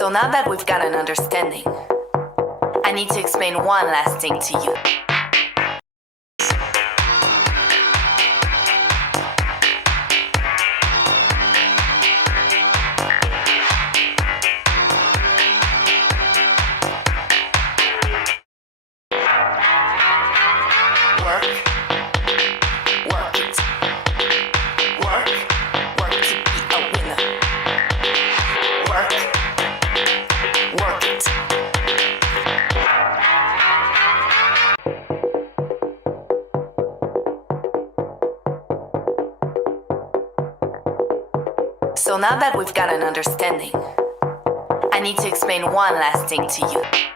So now that we've got an understanding, I need to explain one last thing to you. So now that we've got an understanding, I need to explain one last thing to you.